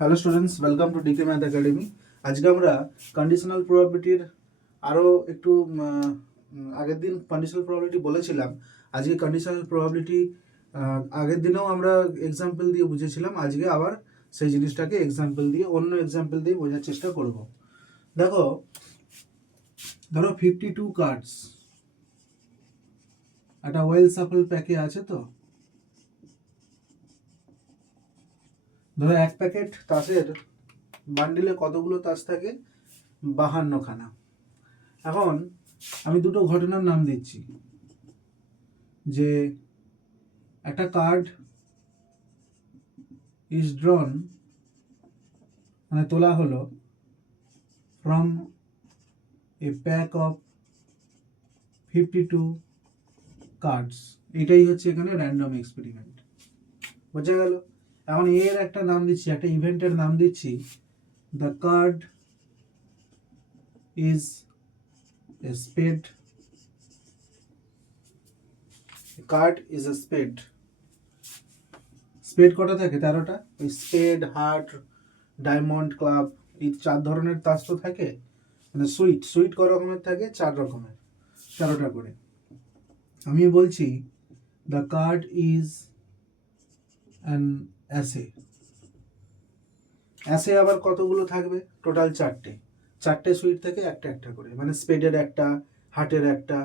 Hello students, welcome to DK math academy. আজকে আমরা conditional প্রবাবিলিটির আরও একটু আগের দিন কন্ডিশনাল প্রবাবিলিটি বলেছিলাম। আজকে কন্ডিশনাল প্রবাবিলিটি আগের দিনেও আমরা এক্সাম্পল দিয়ে বুঝেছিলাম, আজকে আবার সেই জিনিসটাকে এক্সাম্পল দিয়ে অন্য এক্সাম্পল দিয়ে বোঝার চেষ্টা করব। ধরো 52 কার্ডস একটা ওয়েল সাফল প্যাকে আছে। তো ধরো এক প্যাকেট তাসের বান্ডিলে কতগুলো তাস থাকে? 52খানা। এখন আমি দুটো ঘটনার নাম দিচ্ছি, যে একটা কার্ড ইজ ড্রন মানে তোলা হলো from a pack of 52 cards. এটাই হচ্ছে এখানে র্যান্ডম এক্সপেরিমেন্ট, বোঝা গেল? এখন এর একটা নাম দিচ্ছি, একটা ইভেন্টের নাম দিচ্ছি, the card is a spade. Card is a spade. Spade কটা থাকে? 13টা। ওই স্পেড, হার্ট, ডায়মন্ড, ক্লাব, এই 4 ধরনের তাস তো থাকে। মানে সুইট ক রকমের থাকে? 4 রকমের, 13টা করে। আমি বলছি the card is an as. As আবার কতগুলো থাকবে? টোটাল 4টে সুইট থেকে একটা একটা করে, মানে স্পেডের একটা, হার্টের একটা,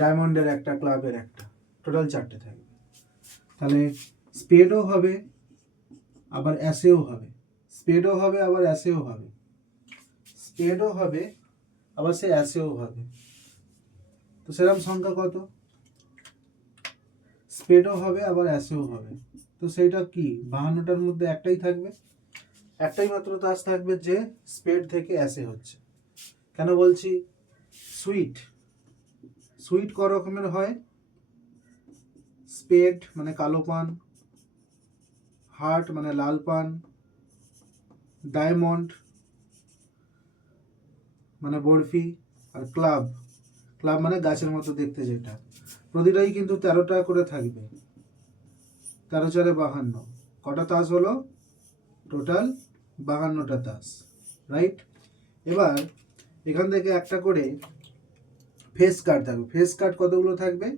ডায়মন্ডের একটা, ক্লাবের একটা, টোটাল 4টে থাকবে। তাহলে স্পেডও হবে আবার অ্যাসেও হবে, স্পেডও হবে আবার অ্যাসেও হবে, স্পেডও হবে আবার সে অ্যাসেও হবে। তো সেরকম সংখ্যা কত? স্পেডও হবে আবার অ্যাসেও হবে, তো সেইটা কি? 52টার মধ্যে একটাই থাকবে, একটাই মাত্র তাস থাকবে যে স্পেড থেকে অ্যাসে হচ্ছে। কেন বলছি সুইট ক রকমের হয়? স্পেড মানে কালো পান, হার্ট মানে লাল পান, ডায়মন্ড মানে বরফি, আর ক্লাব মানে গাছের মতো দেখতে যেটা। প্রতিটাই কিন্তু 13টা করে থাকবে, 13 4 52। কটা তাস হলো? টোটাল 52টা তাস, রাইট? এবার এখান থেকে একটা করে ফেস কার্ড থাকবে। ফেস কার্ড কতগুলো থাকবে?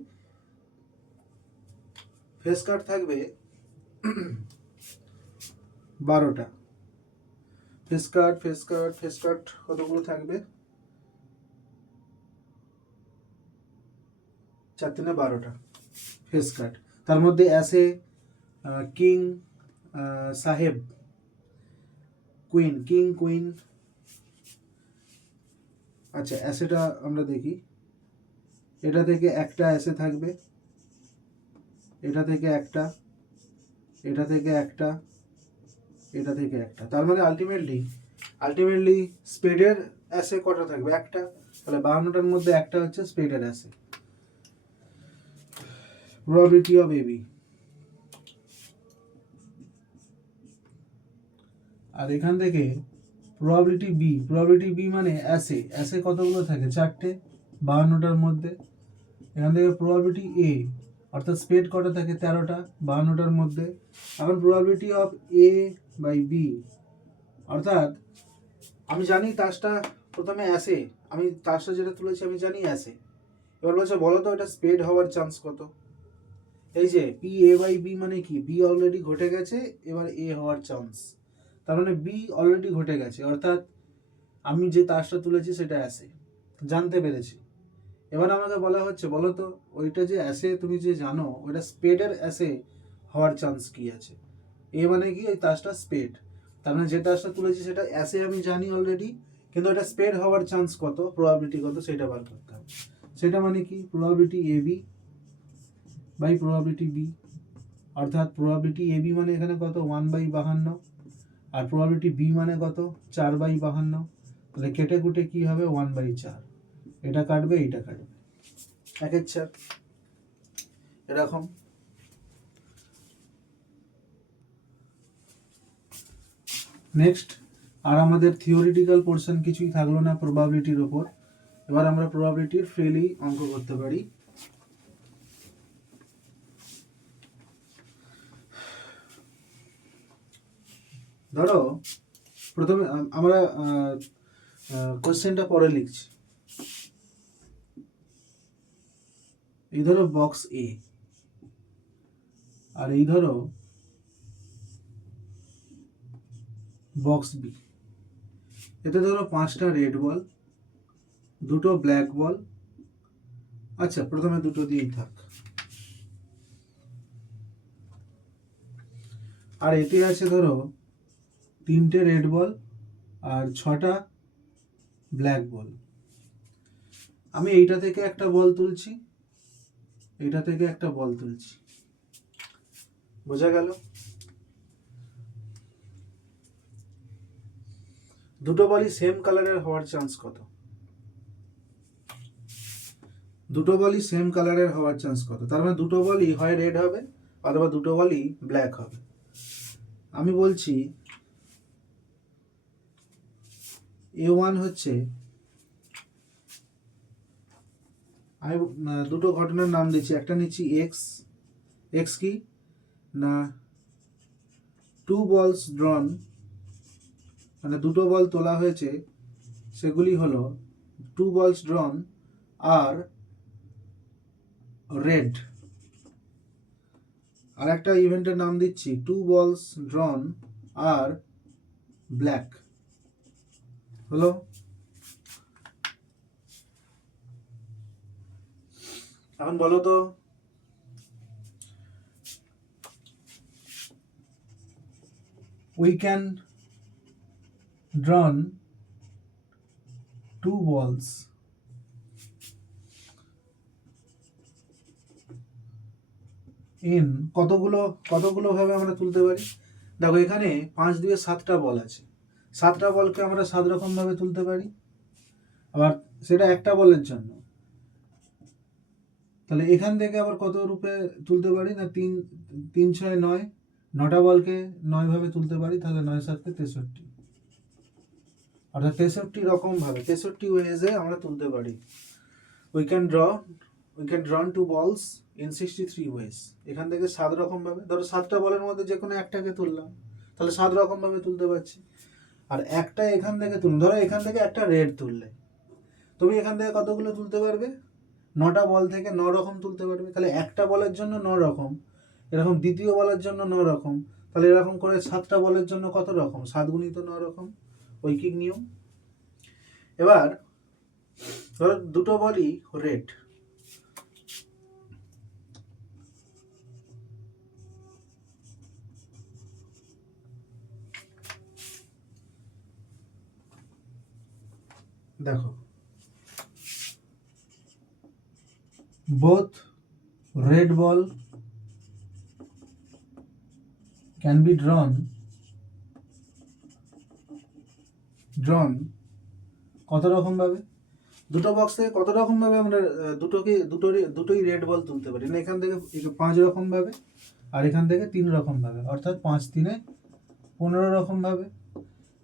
ফেস কার্ড থাকবে 12টা। ফেস কার্ড কতগুলো থাকবে? 4 3 12টা ফেস কার্ড। তার মধ্যে অ্যাসে, কিং, সাহেব, কুইন, কিং কুইন। আচ্ছা, অ্যাসেটা আমরা দেখি। এটা থেকে একটা অ্যাসে থাকবে, এটা থেকে একটা, এটা থেকে একটা, এটা থেকে একটা। তার মানে আলটিমেটলি স্পেডের অ্যাসে কটা থাকবে? একটা। তাহলে 52টার মধ্যে একটা হচ্ছে স্পেডের অ্যাসে। Probability of AB. আর এখান থেকে প্রবাবিলিটি বি মানে অ্যাসে কতগুলো থাকে? 4টে 52টার মধ্যে। এখান থেকে প্রবাবিলিটি এ অর্থাৎ স্পেড কটা থাকে? 13টা 52টার মধ্যে। এখন probability of A by B, অর্থাৎ আমি জানি তাসটা প্রথমে অ্যাসে, আমি তাসটা যেটা তুলেছি আমি জানি অ্যাসে। এবার বলছে বলো তো এটা স্পেড হওয়ার চান্স কত? এই যে পি এ বাই বি মানে কি? বি অলরেডি ঘটে গেছে, এবার এ হওয়ার চান্স। তার মানে বি অলরেডি ঘটে গেছে, অর্থাৎ আমি যে তাসটা তুলেছি সেটা অ্যাসে, জানতে পেরেছি। এবার আমাকে বলা হচ্ছে বলো তো ওইটা যে অ্যাসে তুমি যে জানো, ওইটা স্পেডের অ্যাসে হওয়ার চান্স কি আছে? এ মানে কি? ওই তাসটা স্পেড। তার মানে যে তাসটা তুলেছি সেটা অ্যাসে আমি জানি অলরেডি, কিন্তু এটা স্পেড হওয়ার চান্স কত, প্রবাবিলিটি কত, সেটা বার করতে হবে। সেটা মানে কি? Probability A B by probability B. অর্থাৎ প্রবাবিলিটি এ বি মানে এখানে কত? 1/52। আর প্রবাবিলিটি বি মানে কত? 4/52। তাহলে কেটে কুটে কি হবে? 1/4। এটা কাটবে, এইটা কাটবে, একের 4 এরকম। নেক্সট, আর আমাদের থিওরিটিক্যাল পোর্শন কিছুই থাকলো না প্রবাবিলিটির ওপর। এবার আমরা প্রবাবিলিটির ফ্রিলি অঙ্ক করতে পারি। ধরো প্রথমে আমরা কোশ্চেনটা পরে লিখছি। এই ধরো বক্স এ, আর এই ধরো বক্স বি। এতে ধরো 5টা রেড বল, 2টো ব্ল্যাক বল। আচ্ছা, প্রথমে 2টো দিয়েই থাক। আর এতে আছে ধরো 3টে রেড বল আর 6টা ব্ল্যাক বল। আমি এইটা থেকে একটা বল তুলছি, এইটা থেকে একটা বল তুলছি। বোঝা গেল? দুটো বলই সেম কালারের হওয়ার চান্স কত? দুটো বলই সেম কালারের হওয়ার চান্স কত? তার মানে দুটো বলই হয় রেড হবে অথবা দুটো বলই ব্ল্যাক হবে। আমি বলছি A1 হচ্ছে, আমি দুটো ঘটনার নাম দিচ্ছি। একটা নিচ্ছি এক্স। এক্স কি না, 2 balls drawn, মানে দুটো বল তোলা হয়েছে, সেগুলি হলো 2 balls drawn আর রেড। আর একটা ইভেন্টের নাম দিচ্ছি 2 balls drawn আর ব্ল্যাক। হলো? এখন বলো তো, we can drawn 2 balls in কতগুলো ভাবে আমরা তুলতে পারি? দেখো এখানে 5 দিয়ে 7টা বল আছে। 7টা বলকে আমরা 7 রকম ভাবে তুলতে পারি, আবার সেটা একটা বলের জন্য। তাহলে এখান থেকে আবার কত রূপে তুলতে পারি না, 3 3 6 9, 9টা বলকে 9 ভাবে তুলতে পারি। তাহলে 9 7 63, অর্থাৎ 63 রকম ভাবে, 63 ওয়েজে আমরা তুলতে পারি। we can draw 2 balls in 63 ways। এখান থেকে 7 রকম ভাবে, ধরো 7টা বলের মধ্যে যে কোনো একটাকে তুললাম, তাহলে 7 রকম ভাবে তুলতে পারছি। আর একটা এখান থেকে তুললাম, ধরো এখান থেকে একটা রেড তুললে, তুমি এখান থেকে কতগুলো তুলতে পারবে? 9টা বল থেকে 9 রকম তুলতে পারবে। তাহলে একটা বলের জন্য 9 রকম, এরকম দ্বিতীয় বলের জন্য 9 রকম, তাহলে এরকম করে 7টা বলের জন্য কত রকম? 7 গুণিত 9 রকম, ঐকিক নিয়ম। এবার ধরো দুটো বলই রেড, দেখো both red ball can be drawn কত রকম ভাবে? দুটো বক্স থেকে কত রকম ভাবে আমরা দুটোই রেড বল তুলতে পারি? না, এখান থেকে 5 রকম ভাবে, আর এখান থেকে 3 রকম ভাবে, অর্থাৎ 5 3 15 রকম ভাবে।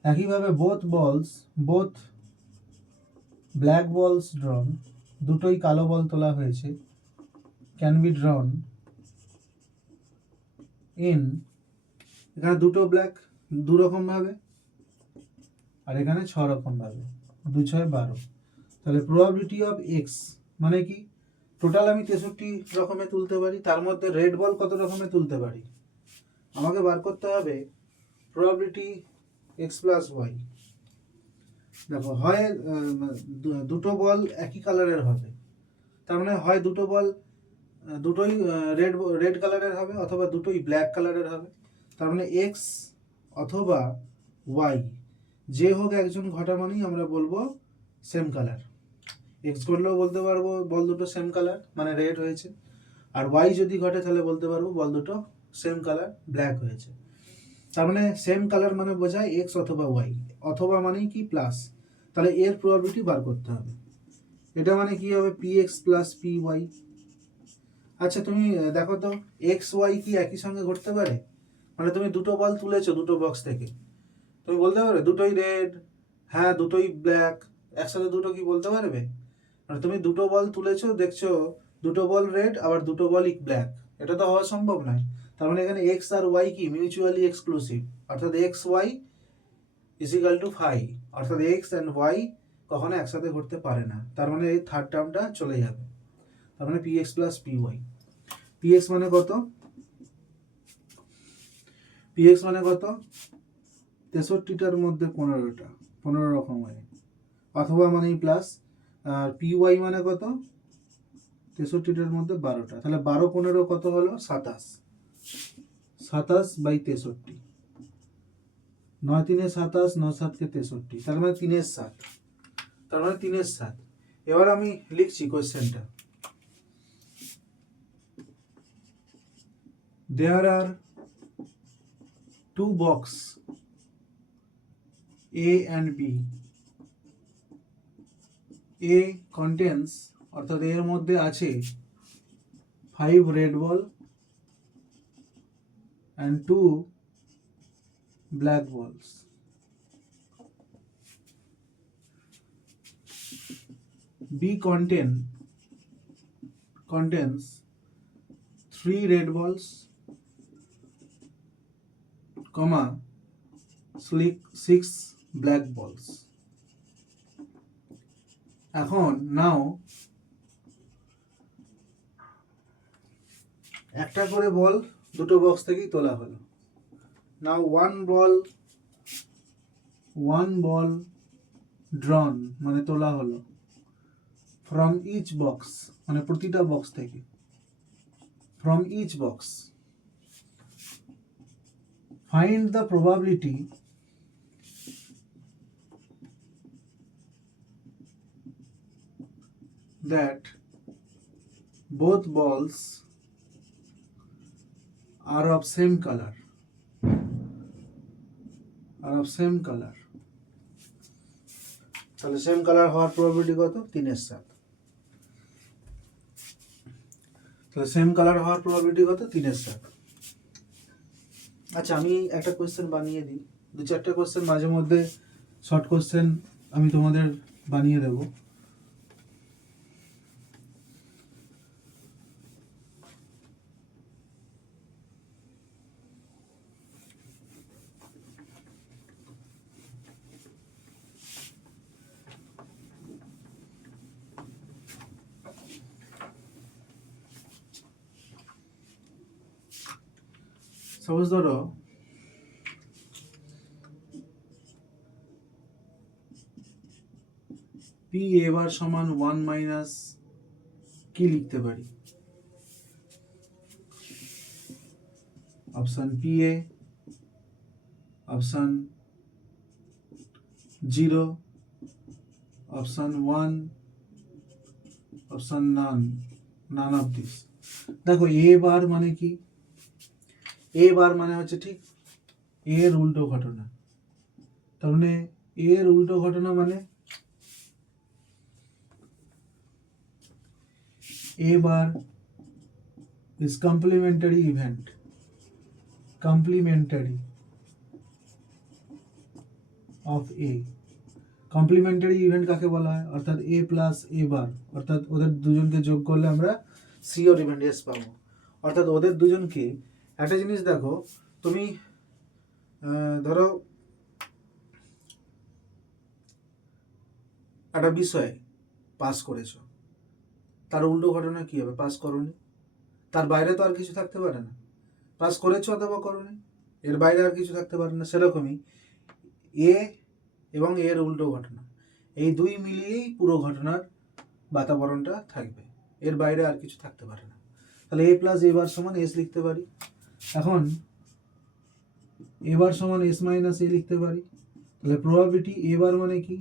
একইভাবে বোথ ব্ল্যাক বলস ড্রন, দুটোই কালো বল তোলা হয়েছে, ক্যান বি ড্রন ইন, এখানে দুটো ব্ল্যাক 2 রকম ভাবে, আর এখানে 6 রকম ভাবে, 2 6 12। তাহলে প্রবাবিলিটি অফ এক্স মানে কি? টোটাল আমি 63 রকমে তুলতে পারি, তার মধ্যে রেড বল কত রকমে তুলতে পারি? আমাকে বার করতে হবে প্রবাবিলিটি এক্স প্লাস ওয়াই। দেখো, হয় দুটো বল একই কালারের হবে, তার মানে হয় দুটো বল দুটোই রেড কালারের হবে, অথবা দুটোই ব্ল্যাক কালারের হবে। তার মানে এক্স অথবা ওয়াই, যে হোক একজন ঘটা মানেই আমরা বলবো সেম কালার। এক্স ঘটলেও বলতে পারবো বল দুটো সেম কালার, মানে রেড হয়েছে। আর ওয়াই যদি ঘটে তাহলে বলতে পারবো বল দুটো সেম কালার, ব্ল্যাক হয়েছে। তার মানে সেম কালার মানে বোঝায় এক্স অথবা ওয়াই, অথবা মানেই কি প্লাস। তাহলে এর প্রবাবিলিটি বার করতে হবে। এটা মানে কি হবে? P X plus P Y. আচ্ছা, তুমি দেখো তো, এক্স ওয়াই কি একই সঙ্গে ঘটতে পারে? মানে তুমি দুটো বল তুলেছো দুটো বক্স থেকে, তুমি বলতে পারবে দুটোই রেড, হ্যাঁ দুটোই ব্ল্যাক, একসাথে দুটো কি বলতে পারবে? মানে তুমি দুটো বল তুলেছো, দেখছো দুটো বল রেড আবার দুটো বলই ব্ল্যাক, এটা তো হওয়া সম্ভব নয়। তার মানে এখানে এক্স আর ওয়াই কি মিউচুয়ালি এক্সক্লুসিভ, অর্থাৎ X Y is equal to phi, অর্থাৎ এক্স অ্যান্ড ওয়াই কখনো একসাথে ঘটতে পারে না। তার মানে এই থার্ড টার্মটা চলে যাবে। তার মানে P X plus P Y. P X মানে কত? পি এক্স মানে কত? 63টার মধ্যে 15টা, 15 রকম হয়, অথবা মানে প্লাস। আর পি ওয়াই মানে কত? 63টার মধ্যে 12টা, তাহলে 12 15 কত হলো? 27। 27/63, 9 3 27, 9 7 63, তার মানে 3 7, তার মানে 3 7। এবার আমি লিখছি কোশ্চেনটা। There are two box A and B. A contains, অর্থাৎ এর মধ্যে আছে 5 red ball and 2 black balls. B contains 3 red balls, comma 6 black balls. এখন নাও একটা করে বল দুটো বক্স থেকেই তোলা হলো। নাও ওয়ান বল ড্রন মানে তোলা হলো ফ্রম ইচ বক্স, মানে প্রতিটা বক্স থেকে, from each box. Find the probability that both balls are of same color, তাহলে সেম কালার হওয়ার প্রবাবিলিটি কত? 3/7। তাহলে সেম কালার হওয়ার প্রবাবিলিটি কত? 3/7। আচ্ছা, আমি একটা কোশ্চেন বানিয়ে দিই, 2-4টা কোশ্চেন মাঝে মধ্যে শর্ট কোশ্চেন আমি তোমাদের বানিয়ে দেবো। সাপোজ ধরো পি এ বার সমান 1 মাইনাস কি লিখতে পারি? Option P A, option 0, option 1, option none of this. দেখো এ বার মানে কি? এ বার মানে হচ্ছে ঠিক এর উল্টো ঘটনা। তার মানে এর উল্টো ঘটনা মানে A bar is complementary event, complementary of A। Complementary event কাকে বলা হয়? অর্থাৎ এ প্লাস এ বার, অর্থাৎ ওদের দুজনকে যোগ করলে আমরা সি ওর ইভেন্ট এস পাবো। অর্থাৎ ওদের দুজনকে, একটা জিনিস দেখো, তুমি ধরো একটা বিষয়ে পাস করেছো, তার উল্টো ঘটনা কি হবে? পাস করোনি, তার বাইরে তো আর কিছু থাকতে পারে না। পাস করেছো অথবা করোনি, এর বাইরে আর কিছু থাকতে পারে না। সেরকমই এ এবং এর উল্টো ঘটনা, এই দুই মিলিয়েই পুরো ঘটনার বাতাবরণটা থাকবে, এর বাইরে আর কিছু থাকতে পারে না। তাহলে এ প্লাস এ বার সমান এস লিখতে পারি। এখন এ বার সমান এস মাইনাস এ লিখতে পারি। তাহলে প্রবাবিলিটি এ বার মানে কি?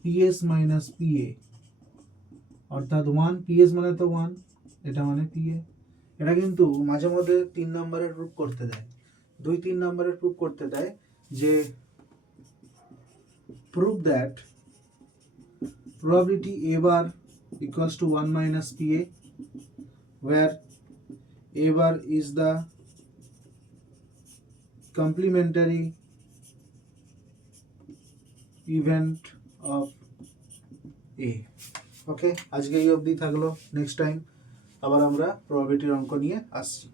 পিএস মাইনাস পিএ, অর্থাৎ 1, পিএস মানে তো 1, এটা মানে পিএ। এটা কিন্তু মাঝে মধ্যে 3 নম্বরের প্রুফ করতে দেয়, 2-3 নম্বরের প্রুফ করতে দেয় যে prove that probability a bar equals to 1 minus pa, where a bar is the complementary event of a। ওকে, আজকে এই অবধি থাকলো। নেক্সট টাইম আবার আমরা প্রবাবিলিটির অঙ্ক নিয়ে আসছি।